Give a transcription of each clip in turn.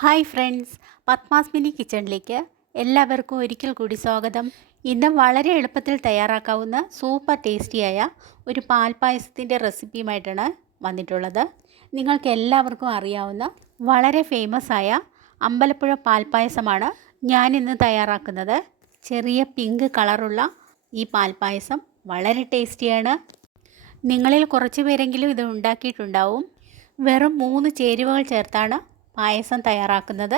Hi friends, Padmas mini കിച്ചണിലേക്ക് എല്ലാവർക്കും ഒരിക്കൽ കൂടി സ്വാഗതം. ഇന്ന് വളരെ എളുപ്പത്തിൽ തയ്യാറാക്കാവുന്ന സൂപ്പർ ടേസ്റ്റിയായ ഒരു പാൽപ്പായസത്തിൻ്റെ റെസിപ്പിയുമായിട്ടാണ് വന്നിട്ടുള്ളത്. നിങ്ങൾക്ക് എല്ലാവർക്കും അറിയാവുന്ന വളരെ ഫേമസ് ആയ അമ്പലപ്പുഴ പാൽപ്പായസമാണ് ഞാനിന്ന് തയ്യാറാക്കുന്നത്. ചെറിയ പിങ്ക് കളറുള്ള ഈ പാൽപ്പായസം വളരെ ടേസ്റ്റിയാണ്. നിങ്ങളിൽ കുറച്ച് പേരെങ്കിലും ഇത് ഉണ്ടാക്കിയിട്ടുണ്ടാവും. വെറും 3 ചേരുവകൾ ചേർത്താണ് പായസം തയ്യാറാക്കുന്നത്.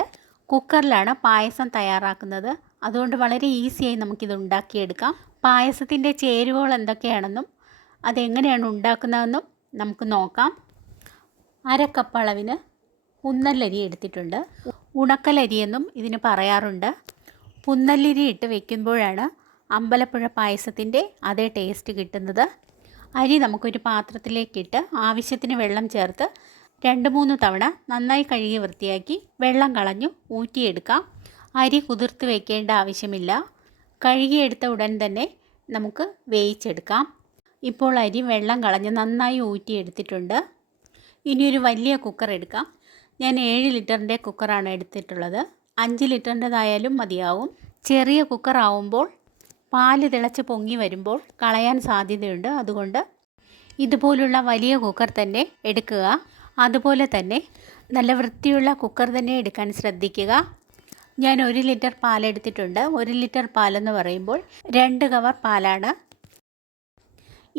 കുക്കറിലാണ് പായസം തയ്യാറാക്കുന്നത്. അതുകൊണ്ട് വളരെ ഈസിയായി നമുക്കിത് ഉണ്ടാക്കിയെടുക്കാം. പായസത്തിൻ്റെ ചേരുവകൾ എന്തൊക്കെയാണെന്നും അതെങ്ങനെയാണ് ഉണ്ടാക്കുന്നതെന്നും നമുക്ക് നോക്കാം. 1/2 കപ്പ് അളവിന് പുന്നല്ലരി എടുത്തിട്ടുണ്ട്. ഉണക്കലരിയെന്നും ഇതിന് പറയാറുണ്ട്. പുന്നല്ലരി ഇട്ട് വെക്കുമ്പോഴാണ് അമ്പലപ്പുഴ പായസത്തിൻ്റെ അതേ ടേസ്റ്റ് കിട്ടുന്നത്. അരി നമുക്കൊരു പാത്രത്തിലേക്കിട്ട് ആവശ്യത്തിന് വെള്ളം ചേർത്ത് 2-3 തവണ നന്നായി കഴുകി വൃത്തിയാക്കി വെള്ളം കളഞ്ഞു ഊറ്റിയെടുക്കാം. അരി കുതിർത്ത് വയ്ക്കേണ്ട ആവശ്യമില്ല. കഴുകിയെടുത്ത ഉടൻ തന്നെ നമുക്ക് വേവിച്ചെടുക്കാം. ഇപ്പോൾ അരി വെള്ളം കളഞ്ഞ് നന്നായി ഊറ്റിയെടുത്തിട്ടുണ്ട്. ഇനിയൊരു വലിയ കുക്കർ എടുക്കാം. ഞാൻ 7 ലിറ്ററിൻ്റെ കുക്കറാണ് എടുത്തിട്ടുള്ളത്. 5 ലിറ്ററിൻ്റെതായാലും മതിയാവും. ചെറിയ കുക്കർ ആവുമ്പോൾ പാല് തിളച്ച് പൊങ്ങി വരുമ്പോൾ കളയാൻ സാധ്യതയുണ്ട്. അതുകൊണ്ട് ഇതുപോലുള്ള വലിയ കുക്കർ തന്നെ എടുക്കുക. അതുപോലെ തന്നെ നല്ല വൃത്തിയുള്ള കുക്കർ തന്നെ എടുക്കാൻ ശ്രദ്ധിക്കുക. ഞാൻ 1 ലിറ്റർ പാലെടുത്തിട്ടുണ്ട്. 1 ലിറ്റർ പാലെന്ന് പറയുമ്പോൾ 2 കവർ പാലാണ്.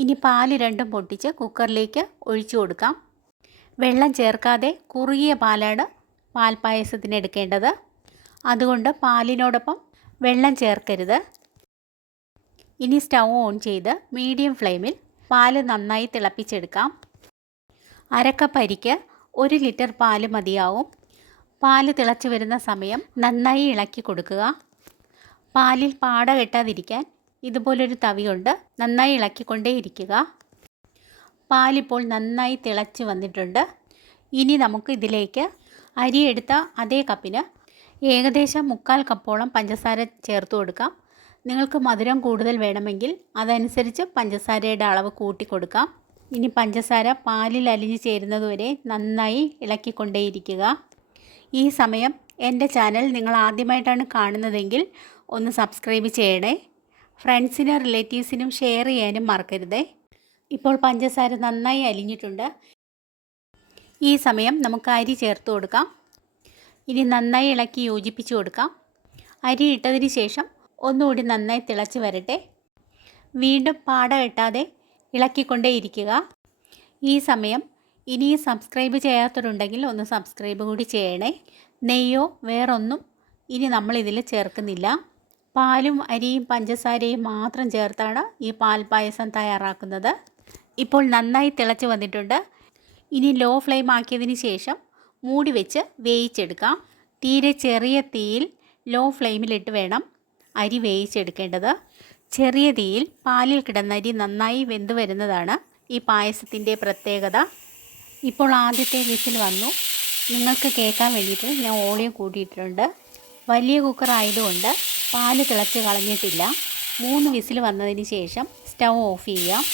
ഇനി പാല് രണ്ടും പൊട്ടിച്ച് കുക്കറിലേക്ക് ഒഴിച്ചു കൊടുക്കാം. വെള്ളം ചേർക്കാതെ കുറുകിയ പാലാണ് പാൽപ്പായസത്തിന് എടുക്കേണ്ടത്. അതുകൊണ്ട് പാലിനോടൊപ്പം വെള്ളം ചേർക്കരുത്. ഇനി സ്റ്റൗ ഓൺ ചെയ്ത് മീഡിയം ഫ്ലെയിമിൽ പാല് നന്നായി തിളപ്പിച്ചെടുക്കാം. 1/2 കപ്പ് അരിക്ക് 1 ലിറ്റർ പാല് മതിയാവും. പാല് തിളച്ച് വരുന്ന സമയം നന്നായി ഇളക്കി കൊടുക്കുക. പാലിൽ പാട കെട്ടാതിരിക്കാൻ ഇതുപോലൊരു തവി കൊണ്ട് നന്നായി ഇളക്കിക്കൊണ്ടേയിരിക്കുക. പാലിപ്പോൾ നന്നായി തിളച്ച് വന്നിട്ടുണ്ട്. ഇനി നമുക്ക് ഇതിലേക്ക് അരി എടുത്ത അതേ കപ്പിന് ഏകദേശം 1/4 കപ്പോളം പഞ്ചസാര ചേർത്ത് കൊടുക്കാം. നിങ്ങൾക്ക് മധുരം കൂടുതൽ വേണമെങ്കിൽ അതനുസരിച്ച് പഞ്ചസാരയുടെ അളവ് കൂട്ടി കൊടുക്കാം. ഇനി പഞ്ചസാര പാലിൽ അലിഞ്ഞു ചേരുന്നതുവരെ നന്നായി ഇളക്കിക്കൊണ്ടേയിരിക്കുക. ഈ സമയം എൻ്റെ ചാനൽ നിങ്ങൾ ആദ്യമായിട്ടാണ് കാണുന്നതെങ്കിൽ ഒന്ന് സബ്സ്ക്രൈബ് ചെയ്യണേ. ഫ്രണ്ട്സിനും റിലേറ്റീവ്സിനും ഷെയർ ചെയ്യാനും മറക്കരുതേ. ഇപ്പോൾ പഞ്ചസാര നന്നായി അലിഞ്ഞിട്ടുണ്ട്. ഈ സമയം നമുക്ക് അരി ചേർത്ത് കൊടുക്കാം. ഇനി നന്നായി ഇളക്കി യോജിപ്പിച്ച് കൊടുക്കാം. അരി ഇട്ടതിന് ശേഷം ഒന്നുകൂടി നന്നായി തിളച്ച് വരട്ടെ. വീണ്ടും പാട കെട്ടാതെ ഇളക്കിക്കൊണ്ടേയിരിക്കുക. ഈ സമയം ഇനിയും സബ്സ്ക്രൈബ് ചെയ്യാത്തവരുണ്ടെങ്കിൽ ഒന്ന് സബ്സ്ക്രൈബ് കൂടി ചെയ്യണേ. നെയ്യോ വേറൊന്നും ഇനി നമ്മളിതിൽ ചേർക്കുന്നില്ല. പാലും അരിയും പഞ്ചസാരയും മാത്രം ചേർത്താണ് ഈ പാൽപ്പായസം തയ്യാറാക്കുന്നത്. ഇപ്പോൾ നന്നായി തിളച്ച് വന്നിട്ടുണ്ട്. ഇനി ലോ ഫ്ലെയിം ആക്കിയതിന് ശേഷം മൂടി വെച്ച് വേവിച്ചെടുക്കാം. തീരെ ചെറിയ തീയിൽ ലോ ഫ്ലെയിമിലിട്ട് വേണം അരി വേവിച്ചെടുക്കേണ്ടത്. ചെറിയ തീയിൽ പാലിൽ കിടന്ന അരി നന്നായി വെന്ത് വരുന്നതാണ് ഈ പായസത്തിൻ്റെ പ്രത്യേകത. ഇപ്പോൾ ആദ്യത്തെ വിസിൽ വന്നു. നിങ്ങൾക്ക് കേൾക്കാൻ വേണ്ടിയിട്ട് ഞാൻ വോളിയം കൂട്ടിയിട്ടുണ്ട്. വലിയ കുക്കർ ആയതുകൊണ്ട് പാല് തിളച്ച് കളഞ്ഞിട്ടില്ല. 3 വിസിൽ വന്നതിന് ശേഷം സ്റ്റൗ ഓഫ് ചെയ്യാം.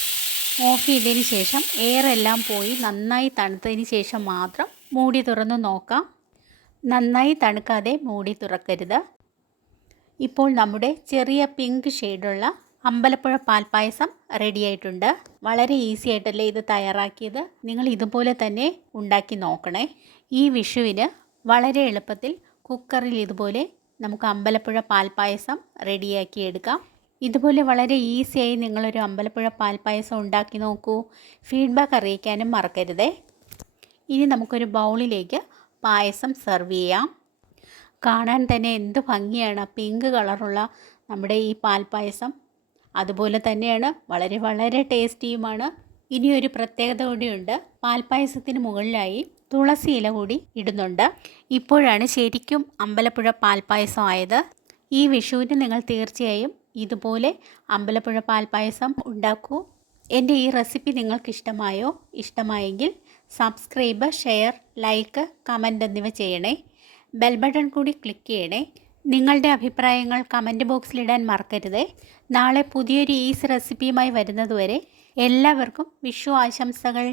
ഓഫ് ചെയ്തതിന് ശേഷം എയറെല്ലാം പോയി നന്നായി തണുത്തതിന് ശേഷം മാത്രം മൂടി തുറന്ന് നോക്കാം. നന്നായി തണുക്കാതെ മൂടി തുറക്കരുത്. ഇപ്പോൾ നമ്മുടെ ചെറിയ പിങ്ക് ഷെയ്ഡുള്ള അമ്പലപ്പുഴ പാൽപ്പായസം റെഡിയായിട്ടുണ്ട്. വളരെ ഈസി ആയിട്ടല്ലേ ഇത് തയ്യാറാക്കിയത്. നിങ്ങൾ ഇതുപോലെ തന്നെ ഉണ്ടാക്കി നോക്കണേ. ഈ വിഷുവിന് വളരെ എളുപ്പത്തിൽ കുക്കറിൽ ഇതുപോലെ നമുക്ക് അമ്പലപ്പുഴ പാൽപ്പായസം റെഡിയാക്കി എടുക്കാം. ഇതുപോലെ വളരെ ഈസിയായി നിങ്ങളൊരു അമ്പലപ്പുഴ പാൽപ്പായസം ഉണ്ടാക്കി നോക്കൂ. ഫീഡ്ബാക്ക് അറിയിക്കാനും മറക്കരുതേ. ഇനി നമുക്കൊരു ബൗളിലേക്ക് പായസം സെർവ് ചെയ്യാം. കാണാൻ തന്നെ എന്ത് ഭംഗിയാണ് പിങ്ക് കളറുള്ള നമ്മുടെ ഈ പാൽപ്പായസം. അതുപോലെ തന്നെയാണ് വളരെ വളരെ ടേസ്റ്റിയുമാണ്. ഇനിയൊരു പ്രത്യേകത കൂടിയുണ്ട്. പാൽപ്പായസത്തിന് മുകളിലായി തുളസി ഇല കൂടി ഇടുന്നുണ്ട്. ഇപ്പോഴാണ് ശരിക്കും അമ്പലപ്പുഴ പാൽപ്പായസം ആയത്. ഈ വിഷുവിന് നിങ്ങൾ തീർച്ചയായും ഇതുപോലെ അമ്പലപ്പുഴ പാൽപ്പായസം ഉണ്ടാക്കൂ. എൻ്റെ ഈ റെസിപ്പി നിങ്ങൾക്ക് ഇഷ്ടമായോ? ഇഷ്ടമായെങ്കിൽ സബ്സ്ക്രൈബ്, ഷെയർ, ലൈക്ക്, കമൻറ്റ് എന്നിവ ചെയ്യണേ. ബെൽ ബട്ടൺ കൂടി ക്ലിക്ക് ചെയ്യണേ. നിങ്ങളുടെ അഭിപ്രായങ്ങൾ കമൻറ്റ് ബോക്സിലിടാൻ മറക്കരുതേ. നാളെ പുതിയൊരു ഈസി റെസിപ്പിയുമായി വരുന്നതുവരെ എല്ലാവർക്കും വിഷു ആശംസകൾ.